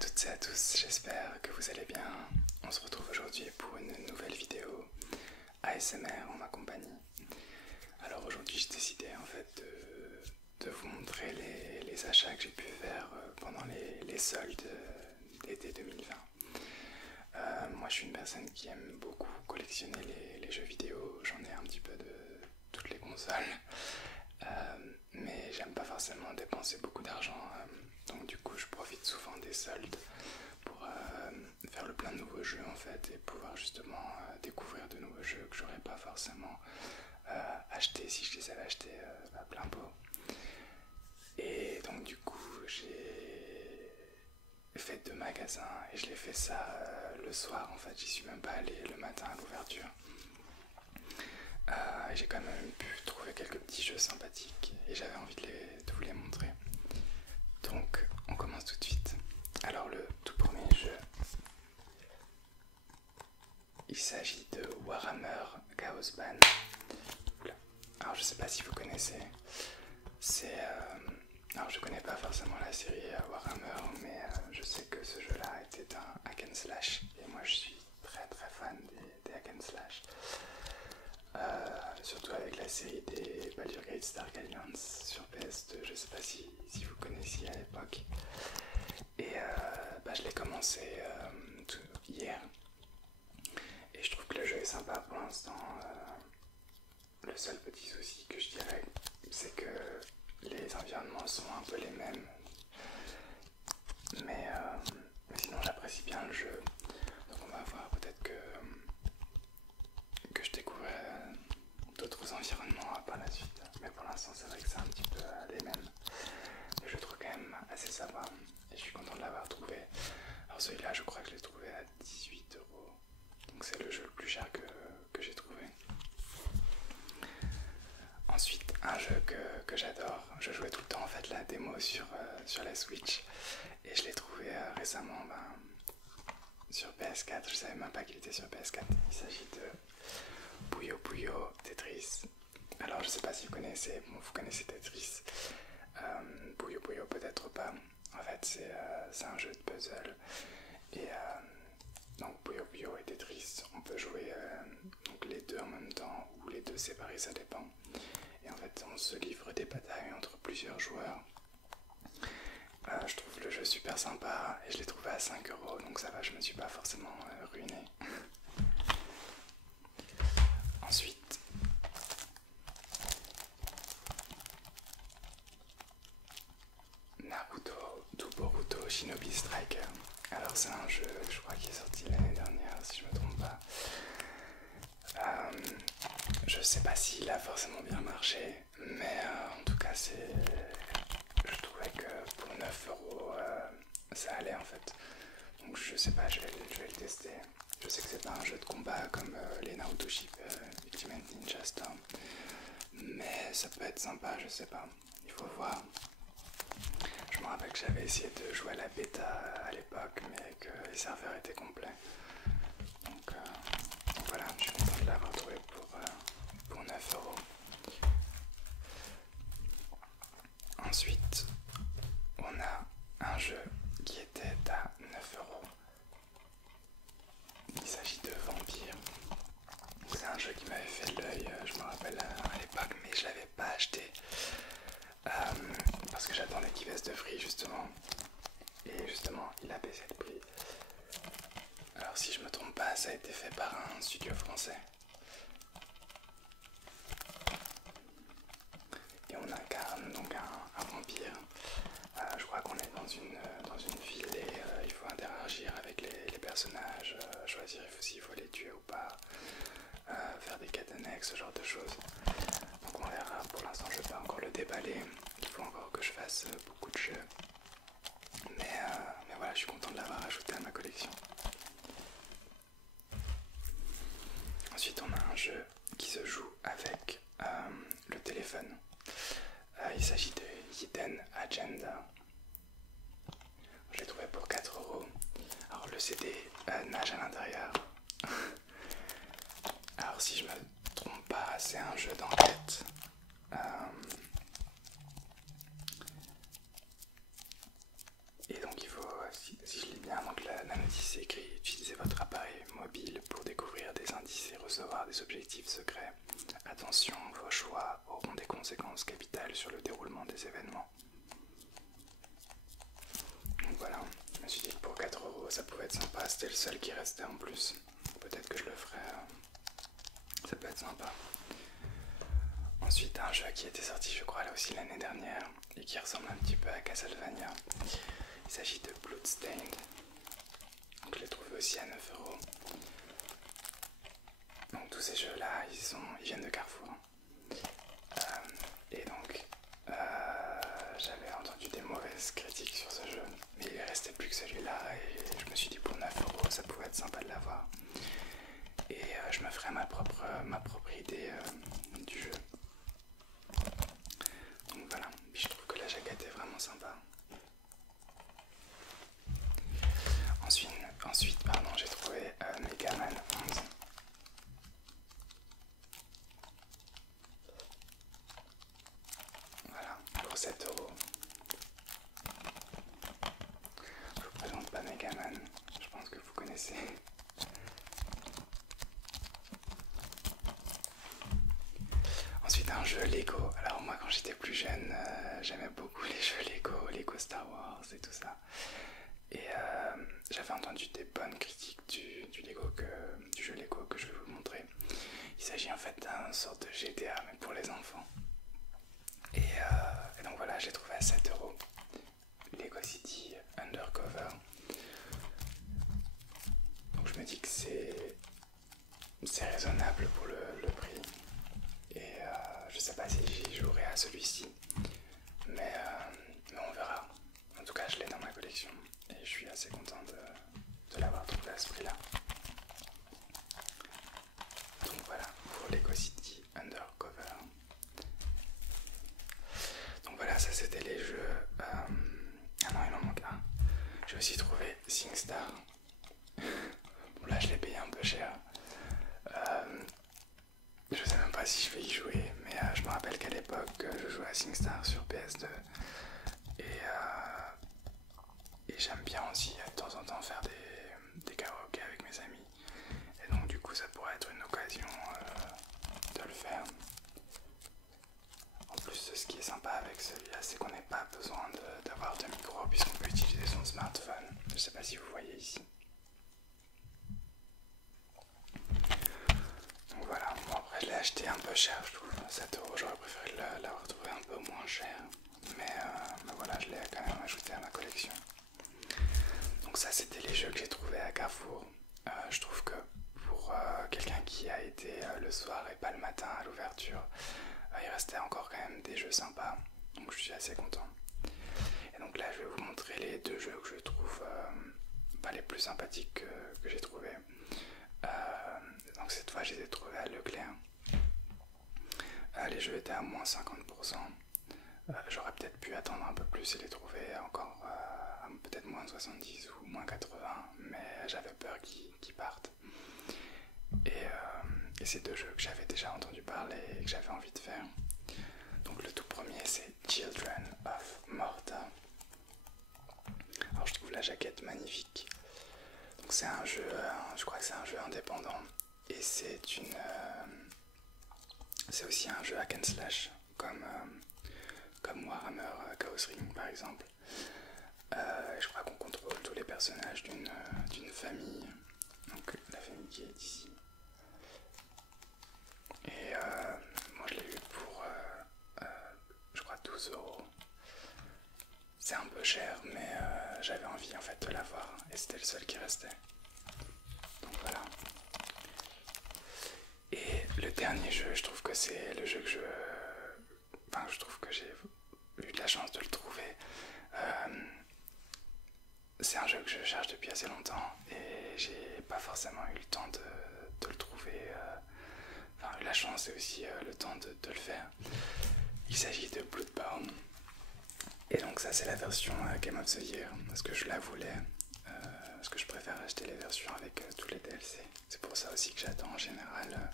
toutes et à tous, j'espère que vous allez bien. On se retrouve aujourd'hui pour une nouvelle vidéo ASMR en ma compagnie. Alors aujourd'hui j'ai décidé en fait de vous montrer les achats que j'ai pu faire pendant les soldes d'été 2020. Moi je suis une personne qui aime beaucoup collectionner les jeux vidéo, j'en ai un petit peu de toutes les consoles. Mais j'aime pas forcément dépenser beaucoup d'argent, donc du coup je profite souvent des soldes pour faire le plein de nouveaux jeux en fait et pouvoir justement découvrir de nouveaux jeux que j'aurais pas forcément acheté si je les avais achetés à plein pot. Et donc du coup j'ai fait 2 magasins et je l'ai fait ça le soir en fait, j'y suis même pas allé le matin à l'ouverture. J'ai quand même pu trouver quelques petits jeux sympathiques et j'avais envie de vous les montrer. Donc on commence tout de suite. Alors le tout premier jeu, il s'agit de Warhammer Chaos Ban. Alors je sais pas si vous connaissez, alors je connais pas forcément la série Warhammer, mais je sais que ce jeu là était un hack and slash et moi je suis très fan des hack and slash. Surtout avec la série des Baldur's Gate Dark Alliance sur PS2, je sais pas si vous connaissiez à l'époque. Et je l'ai commencé hier et je trouve que le jeu est sympa pour l'instant. Le seul petit souci que je dirais, c'est que les environnements sont un peu les mêmes, mais sinon j'apprécie bien le jeu, donc on va voir, peut-être que je découvrirai d'autres environnements par la suite, mais pour l'instant c'est vrai que c'est un petit peu les mêmes, mais je le trouve quand même assez sympa et je suis content de l'avoir trouvé. Alors celui-là je crois que je l'ai trouvé à 18 €, donc c'est le jeu le plus cher que j'ai trouvé. Ensuite un jeu que j'adore, je jouais tout le temps en fait la démo sur la Switch et je l'ai trouvé récemment sur PS4, je savais même pas qu'il était sur PS4. Il s'agit de Puyo Puyo Tetris. Alors je sais pas si vous connaissez, vous connaissez Tetris. Puyo Puyo peut-être pas. En fait c'est un jeu de puzzle. Et donc Puyo Puyo et Tetris, on peut jouer donc les deux en même temps ou les deux séparés, ça dépend. Et en fait on se livre des batailles entre plusieurs joueurs. Je trouve le jeu super sympa et je l'ai trouvé à 5 €, donc ça va, je me suis pas forcément ruiné. Ensuite, Naruto Boruto Shinobi Striker. Alors c'est un jeu, je crois, qui est sorti l'année dernière, si je me trompe pas. Je sais pas s'il a forcément bien marché, mais en tout cas je trouvais que pour 9 € ça allait en fait. Donc je sais pas, je vais le tester. Je sais que c'est pas un jeu de combat comme les Naruto Ultimate Ninja Storm, mais ça peut être sympa, je sais pas, il faut voir. Je me rappelle que j'avais essayé de jouer à la bêta à l'époque, mais que les serveurs étaient complets. Donc voilà, je suis content de l'avoir trouvé pour 9 €. Ensuite, on a un jeu qui était à 9 €. Il s'agit de Vampire. C'est un jeu qui m'avait fait l'œil, je me rappelle à l'époque, mais je l'avais pas acheté parce que j'attendais qu'il baisse de prix justement. Et justement, il a baissé de prix. Alors si je me trompe pas, ça a été fait par un studio français. Et on incarne donc un vampire. Je crois qu'on est dans une ville et il faut interagir avec les personnages, choisir s'il faut les tuer ou pas, faire des quêtes annexes, ce genre de choses. Donc on verra, pour l'instant je ne vais pas encore le déballer, il faut encore que je fasse beaucoup de jeux. Mais voilà, je suis content de l'avoir ajouté à ma collection. Ensuite on a un jeu qui se joue avec le téléphone. Il s'agit de Hidden Agenda. Je l'ai trouvé pour 4 €. Alors le CD nage à l'intérieur. Alors si je me trompe pas, c'est un jeu d'enquête. Et donc il faut si je lis bien, donc la notice est écrite: utilisez votre appareil mobile pour découvrir des indices et recevoir des objectifs secrets. Attention, vos choix auront des conséquences capitales sur le déroulement des événements. Donc voilà, je me suis dit que pour 4 € ça pouvait être sympa, c'était le seul qui restait en plus. Peut-être que je le ferai, ça peut être sympa. Ensuite, un jeu qui était sorti, je crois, là aussi l'année dernière et qui ressemble un petit peu à Castlevania. Il s'agit de Bloodstained. Donc je l'ai trouvé aussi à 9 €. Donc tous ces jeux-là, ils viennent de Carrefour. Et donc, j'avais entendu des mauvaises critiques sur ce jeu, mais il ne restait plus que celui-là et je me suis dit pour 9 € ça pouvait être sympa de l'avoir. Et je me ferai ma propre idée du jeu. Donc voilà, puis je trouve que la jaquette est vraiment sympa. Ensuite pardon, j'ai trouvé Mega Man 11. Voilà, pour 7 €. Je vous présente pas Mega Man, je pense que vous connaissez. Ensuite un jeu Lego. Alors moi quand j'étais plus jeune, j'aimais beaucoup les jeux Lego Star Wars et tout ça. Et j'avais entendu des bonnes critiques du jeu Lego que je vais vous montrer. Il s'agit en fait d'un sorte de GTA mais pour les enfants. Et donc voilà, j'ai trouvé à 7 €. Lego City Undercover. Donc je me dis que c'est raisonnable pour le prix. Et je sais pas si j'y jouerai à celui-ci, mais on verra. En tout cas, je l'ai dans ma collection et je suis assez content de l'avoir trouvé à ce prix-là. Donc voilà pour Lego City Undercover. Donc voilà, ça c'était les jeux. Ah non, il en manque un. J'ai aussi trouvé SingStar. Bon, là, je l'ai payé un peu cher. Je sais même pas si je vais y jouer, mais je me rappelle qu'à l'époque je jouais à SingStar sur PS2 et j'aime bien aussi de temps en temps faire des karaokés avec mes amis, et donc du coup ça pourrait être une occasion de le faire. En plus, ce qui est sympa avec celui-là, c'est qu'on n'a pas besoin d'avoir de micro puisqu'on peut utiliser son smartphone. Je sais pas si vous voyez ici. Donc voilà, bon après je l'ai acheté un peu cher, je trouve, 7 €, j'aurais préféré l'avoir trouvé un peu moins cher, mais voilà, je l'ai quand même ajouté à ma collection. Donc ça c'était les jeux que j'ai trouvés à Carrefour. Je trouve que pour quelqu'un qui a été le soir et pas le matin à l'ouverture, il restait encore quand même des jeux sympas, donc je suis assez content. Et donc là je vais vous montrer les deux jeux que je trouve pas les plus sympathiques que j'ai trouvés. Donc cette fois je les ai trouvés à Leclerc. Les jeux étaient à moins 50%. J'aurais peut-être pu attendre un peu plus et les trouver encore à peut-être moins 70 ou moins 80, mais j'avais peur qu'ils partent. Et c'est deux jeux que j'avais déjà entendu parler et que j'avais envie de faire. Donc le tout premier c'est Children of Morta. Alors je trouve la jaquette magnifique. Donc c'est un jeu, je crois que c'est un jeu indépendant et c'est aussi un jeu hack and slash comme Warhammer Chaos Ring par exemple. Je crois qu'on contrôle tous les personnages d'une famille, donc la famille qui est ici. Et moi je l'ai eu pour je crois 12 €. C'est un peu cher, mais j'avais envie en fait de l'avoir et c'était le seul qui restait. Donc voilà. Et le dernier jeu, je trouve que c'est le jeu que je trouve que j'ai eu de la chance de le trouver. C'est un jeu que je cherche depuis assez longtemps et j'ai pas forcément eu le temps de le trouver. Enfin, la chance et aussi le temps de le faire. Il s'agit de Bloodborne. Et donc ça c'est la version Game of the Year, parce que je la voulais, parce que je préfère acheter les versions avec tous les DLC. C'est pour ça aussi que j'attends en général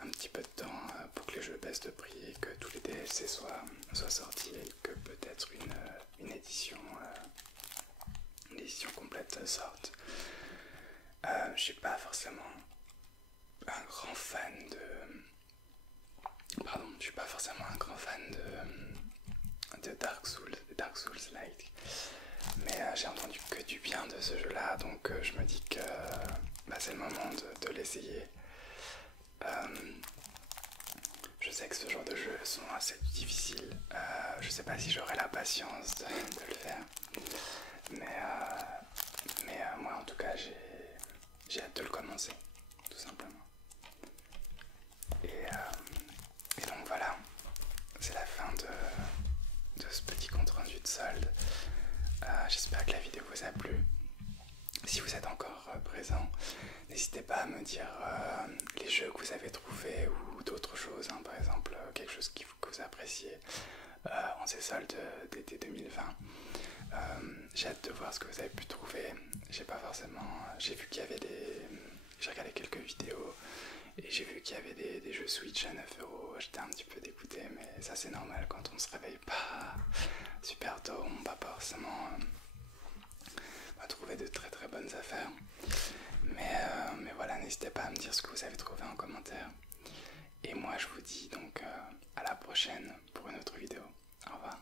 un petit peu de temps pour que les jeux baissent de prix et que tous les DLC soient sortis et que peut-être une édition cette sorte. Je suis pas forcément un grand fan de... Pardon, je suis pas forcément un grand fan de Dark Souls-like. Mais j'ai entendu que du bien de ce jeu-là, donc je me dis que c'est le moment de l'essayer. Je sais que ce genre de jeux sont assez difficiles. Je sais pas si j'aurai la patience de le faire. Mais moi en tout cas j'ai hâte de le commencer, tout simplement. Et donc voilà, c'est la fin de ce petit compte rendu de solde. J'espère que la vidéo vous a plu. Si vous êtes encore présent, n'hésitez pas à me dire les jeux que vous avez trouvés ou d'autres choses, hein, par exemple quelque chose que vous appréciez en ces soldes d'été 2020. J'ai hâte de voir ce que vous avez pu trouver. J'ai vu qu'il y avait j'ai regardé quelques vidéos et j'ai vu qu'il y avait des jeux Switch à 9€. J'étais un petit peu dégoûté, mais ça c'est normal quand on ne se réveille pas super tôt, on va pas forcément trouver de très très bonnes affaires. Mais voilà, n'hésitez pas à me dire ce que vous avez trouvé en commentaire. Et moi je vous dis donc à la prochaine pour une autre vidéo. Au revoir.